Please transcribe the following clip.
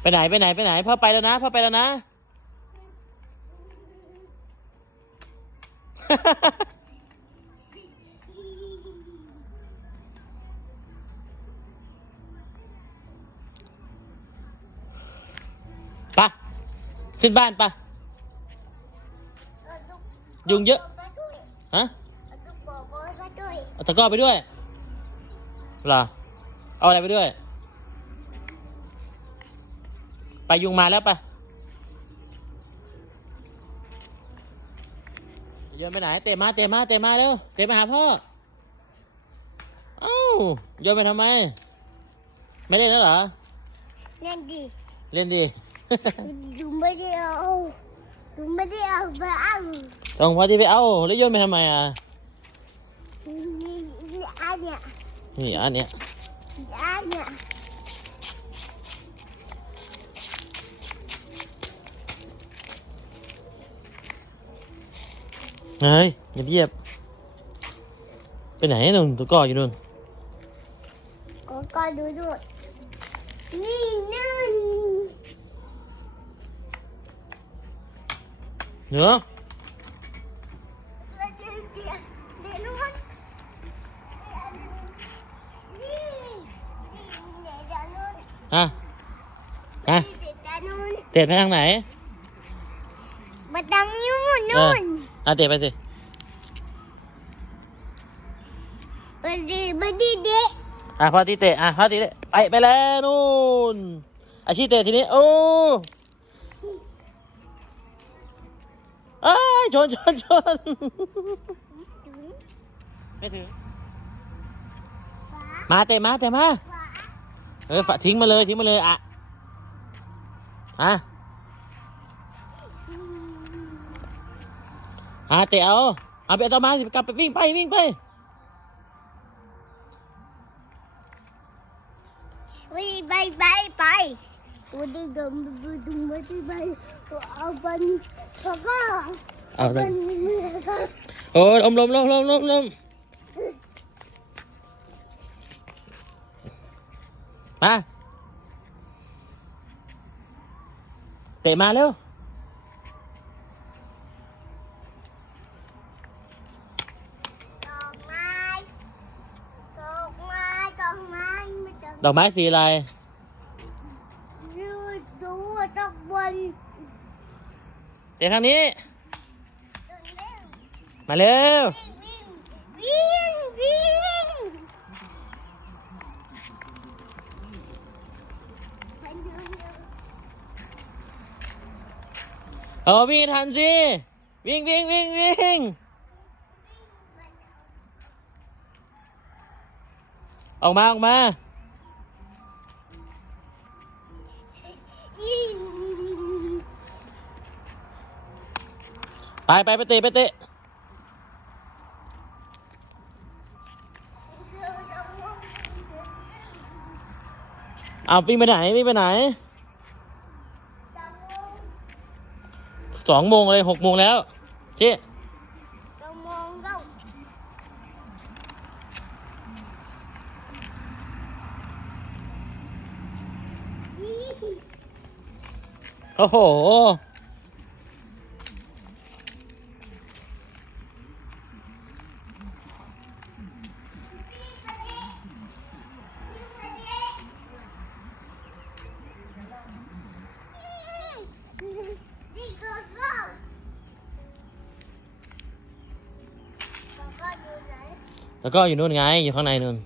ไปไหนไปไหนไปไหนพ่อไปแล้วนะพ่อไปแล้วนะไปะขึ้นบ้านปะยุงเยอะ ฮะ เอาตะกร้อไปด้วย เหรอ เอาอะไรไปด้วย ไปยุงมาแล้วปะโยนไปไหน เตะมา เตะมา เตะมาเร็ว เตะมาหาพ่อ เอ้าโยนไปทำไม ไม่เล่นแล้วเหรอนั่นดิเล่นดีดูไม่ได้เอาดูไม่ได้เอาไปเอาตรงพอที่ไปเอา แล้วโยนไปทำไมอะนี่นี่อันเนี้ยนี่อันเนี้ยอันเนี้ยเฮ้ยอย่าเหยียบไปไหนนู่นตัวก่ออยู่นู่นก็ก็ดูดูนี่นั่นเนื้อเราจะเสียเดี๋ยวนู้นนี่นี่เดี๋ยวนู้น ฮะฮะนี่เดี๋ยวนู้นเตะไปทางไหนมาดังนู่นเอนู่อนอะเตะไปสิบัดดีบัดดีเด็กอะพอที่เตะอะพอที่เตะไปไปแล้วนู่นอาชีพเตะทีนี้โอ้เอ้ยชนชนชนไม่ถึงมาเตะมาเตะมา เออฝะทิ้งมาเลยทิ้งมาเลยอะอะอะเตะเอาเอาไปเอาต่อมาสิกลับไปวิ่งไปวิ่งไปวันนี้ไปไปไปวันนี้ดมดูดูมาที่ไปเอาบันแล้วก็เอาบัสินแล้วก็โอ้ยลมลมลมลมลมลม มา เตะมาเร็ว ดอกไม้ ดอกไม้ ดอกไม้ไม่ต้องดอกไม้สีอะไร ดูดูดอกบนเตะทางนี้เร็วมาเร็ว วิ่งวิ่งวิ่งไปเร็วเร็ว เออวิ่งทันสิ วิ่งวิ่งวิ่งวิ่งออกมา ออกมาไปไปไปเตะไปเตะเร็วเร็วเร็วเอาวิ่งไปไหนวิ่งไปไหน สองโมงเลยหกโมงแล้วเจ๊จะมงเราโอ้โห แล้วก็อยู่นู่นไงอยู่ข้างในนู่น